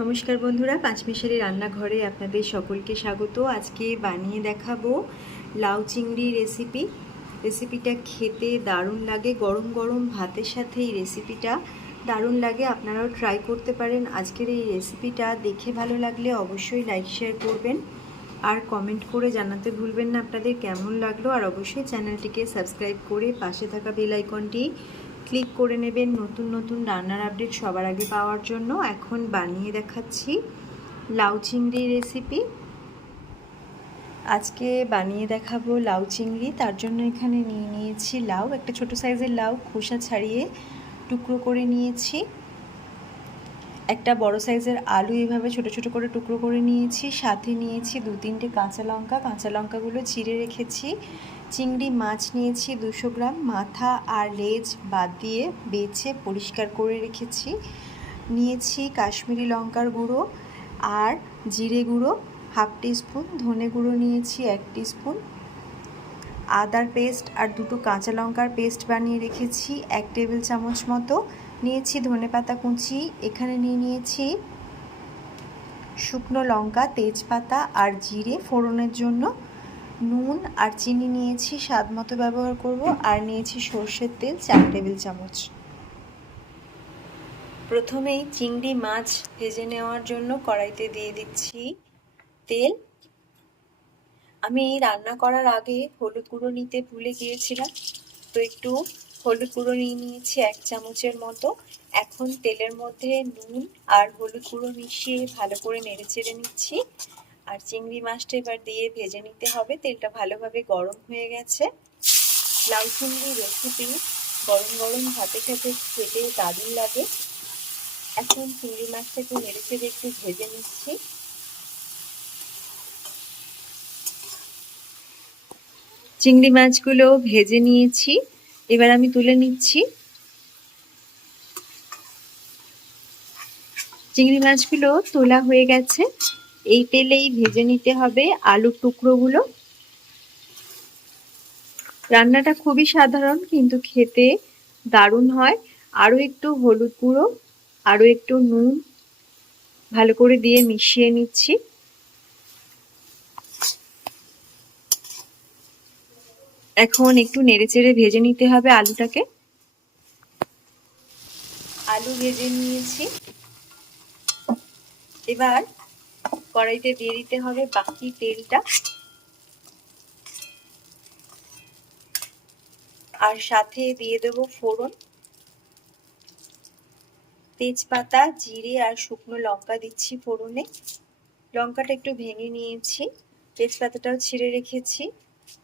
নমস্কার বন্ধুরা, পাঁচমিশালি রান্নাঘরে আপনাদের সকলকে স্বাগত। আজকে বানিয়ে দেখাবো লাউ চিংড়ি রেসিপি রেসিপিটা খেতে দারুণ লাগে, গরম গরম ভাতের সাথে এই রেসিপিটা দারুণ লাগে। আপনারাও ট্রাই করতে পারেন আজকের এই রেসিপিটা দেখে ভালো লাগলে অবশ্যই লাইক শেয়ার করবেন। আর কমেন্ট করে জানাতে ভুলবেন না আপনাদের কেমন লাগল। আর অবশ্যই চ্যানেলটিকে সাবস্ক্রাইব করে পাশে থাকা বেল আইকনটি ক্লিক করে নেবেন নতুন নতুন রান্নার আপডেট সবার আগে পাওয়ার জন্য। এখন বানিয়ে দেখাচ্ছি লাউ চিংড়ি রেসিপি আজকে বানিয়ে দেখাবো লাউ চিংড়ি, তার জন্য এখানে নিয়ে নিয়েছি লাউ, একটা ছোট সাইজের লাউ খোসা ছাড়িয়ে টুকরো করে নিয়েছি। একটা বড় সাইজের আলু এভাবে ছোট ছোট করে টুকরো করে নিয়েছি, সাথে নিয়েছি দু তিনটে কাঁচা লঙ্কা। কাঁচা লঙ্কাগুলো চিড়ে রেখেছি। চিংড়ি মাছ নিয়েছি দুশো গ্রাম। মাথা আর লেজ বাদ দিয়ে বেছে পরিষ্কার করে রেখেছি। নিয়েছি কাশ্মীরি লঙ্কার গুঁড়ো আর জিরে গুঁড়ো, হাফ টিস্পুন। ধনে গুঁড়ো নিয়েছি এক টিস্পুন। আদার পেস্ট আর দুটো কাঁচা লঙ্কার পেস্ট বানিয়ে রেখেছি এক টেবিল চামচ মতো। নিয়েছি ধনে পাতা কুচি, এখানে নিয়ে নিয়েছি শুকনো লঙ্কা, তেজপাতা আর জিরে ফোড়নের জন্য। নুন আর চিনি নিয়েছি, স্বাদ মতো ব্যবহার করব। আর নিয়েছি সর্ষের তেল, চার টেবিল চামচ। প্রথমেই চিংড়ি মাছ ভেজে নেওয়ার জন্য কড়াইতে দিয়ে দিচ্ছি তেল। আমি রান্না করার আগে হলুদ গুঁড়ো নিতে ভুলে গিয়েছিলাম, তো একটু হলুদ গুঁড়ো নিয়ে নিয়েছি এক চামচের মতো। এখন তেলের মধ্যে নুন আর হলুদ গুঁড়ো মিশিয়ে ভালো করে নেড়ে চেড়ে নিচ্ছি। আর চিংড়ি মাছটা এবার দিয়ে ভেজে নিতে হবে। তেলটা ভালোভাবে গরম হয়ে গেছে। লাউ চিংড়ি রেসিপি গরম গরম ভাতে খেতে খেতে দারুণ লাগে। এখন চিংড়ি মাছটাকে নেড়ে চেড়ে একটু ভেজে নিচ্ছি। চিংড়ি মাছগুলো ভেজে নিয়েছি। এবার আমি তুলে নিচ্ছি। চিংড়ি মাছগুলো তোলা হয়ে গেছে। এই তেলেই ভেজে নিতে হবে আলুর টুকরোগুলো। রান্নাটা খুবই সাধারণ, কিন্তু খেতে দারুণ হয়। আরও একটু হলুদ গুঁড়ো, আরও একটু নুন, ভালো করে দিয়ে মিশিয়ে নিচ্ছি। এখন একটু নেড়েচেড়ে ভেজে নিতে হবে আলুটাকে। আলু ভেজে নিয়েছি। এবার কড়াইতে দিয়ে দিতে হবে বাকি তেলটা। আর সাথে দিয়ে দেব ফোড়ন। তেজপাতা, জিরে আর শুকনো লঙ্কা দিচ্ছি ফোড়নে। লঙ্কাটা একটু ভেঙে নিয়েছি। তেজপাতাটাও ছিঁড়ে রেখেছি।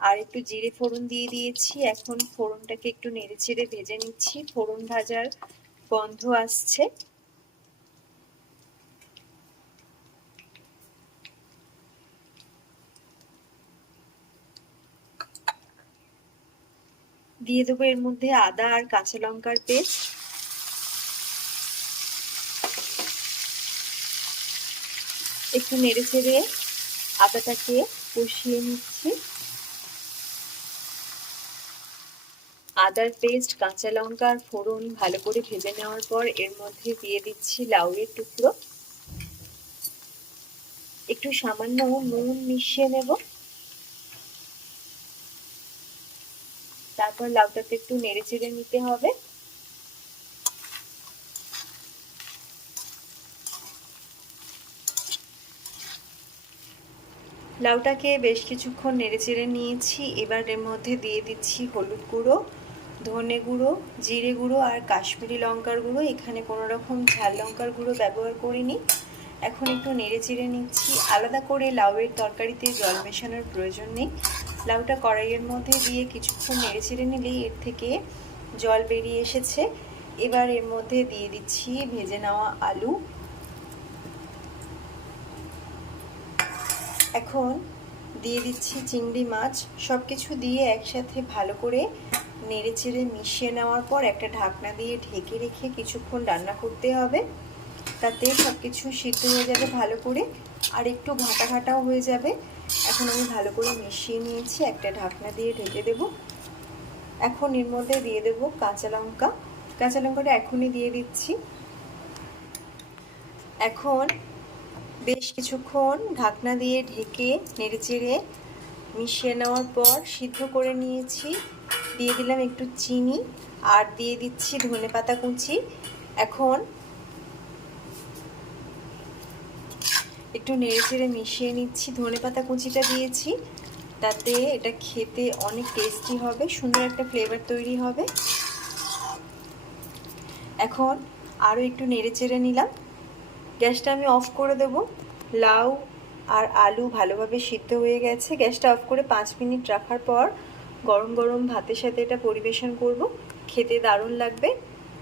আর একটু জিরে ফোড়ন দিয়ে দিয়েছি। এখন ফোড়নটাকে একটু নেড়ে চেড়ে ভেজে নিচ্ছি। ফোড়ন ভাজার গন্ধ আসছে। দিয়ে দেবো এর মধ্যে আদা আর কাঁচা লঙ্কার পেস্ট। একটু নেড়ে চেড়ে আদাটাকে কষিয়ে নিচ্ছি। আদার পেস্ট, কাঁচা লঙ্কা আর ফোড়ন ভালো করে ভেজে নেওয়ার পর এর মধ্যে দিয়ে দিচ্ছি লাউয়ের টুকরো। একটু সামান্য নুন মিশিয়ে নেব। তারপর লাউটাকে একটু নেড়ে চেড়ে নিতে হবে। লাউটাকে বেশ কিছুক্ষণ নেড়ে চেড়ে নিয়েছি। এবার এর মধ্যে দিয়ে দিচ্ছি হলুদ গুঁড়ো। ধনে গুঁড়ো, জিরে গুঁড়ো আর কাশ্মীরি লঙ্কার গুঁড়ো। এখানে কোনো রকম ঝাল লঙ্কার গুঁড়ো ব্যবহার করিনি। এখন একটু নেড়ে চেড়ে নিচ্ছি। আলাদা করে লাউয়ের তরকারিতে জল মেশানোর প্রয়োজন নেই। লাউটা কড়াইয়ের মধ্যে দিয়ে কিছুক্ষণ নেড়ে চেড়ে নিলেই এর থেকে জল বেরিয়ে এসেছে। এবার এর মধ্যে দিয়ে দিচ্ছি ভেজে নেওয়া আলু। এখন দিয়ে দিচ্ছি চিংড়ি মাছ। সব কিছু দিয়ে একসাথে ভালো করে নেড়ে চেড়ে মিশিয়ে নেওয়ার পর একটা ঢাকনা দিয়ে ঢেকে রেখে কিছুক্ষণ রান্না করতে হবে। তাতে সব কিছু সিদ্ধ হয়ে যাবে ভালো করে। আর একটু ঘাটা ঘাটাও হয়ে যাবে। এখন আমি ভালো করে মিশিয়ে নিয়েছি। একটা ঢাকনা দিয়ে ঢেকে দেব। এখন এর মধ্যে দিয়ে দেব কাঁচা লঙ্কা। কাঁচা লঙ্কাটা এখনই দিয়ে দিচ্ছি। এখন বেশ কিছুক্ষণ ঢাকনা দিয়ে ঢেকে নেড়েচেড়ে মিশিয়ে নেওয়ার পর সিদ্ধ করে নিয়েছি। দিয়ে দিলাম একটু চিনি আর দিয়ে দিচ্ছি ধনে পাতা কুচি। এখন একটু নেড়ে চেড়ে মিশিয়ে নিচ্ছি। ধনে পাতা কুচিটা দিয়েছি, তাতে এটা খেতে অনেক টেস্টি হবে, সুন্দর একটা ফ্লেভার তৈরি হবে। এখন আরও একটু নেড়ে চেড়ে নিলাম। গ্যাসটা আমি অফ করে দেব। লাউ আর আলু ভালোভাবে সিদ্ধ হয়ে গেছে। গ্যাসটা অফ করে পাঁচ মিনিট রাখার পর গরম গরম ভাতের সাথে এটা পরিবেশন করব। খেতে দারুণ লাগবে।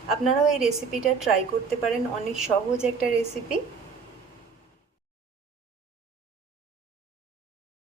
আপনারাও এই রেসিপিটা ট্রাই করতে পারেন। অনেক সহজ একটা রেসিপি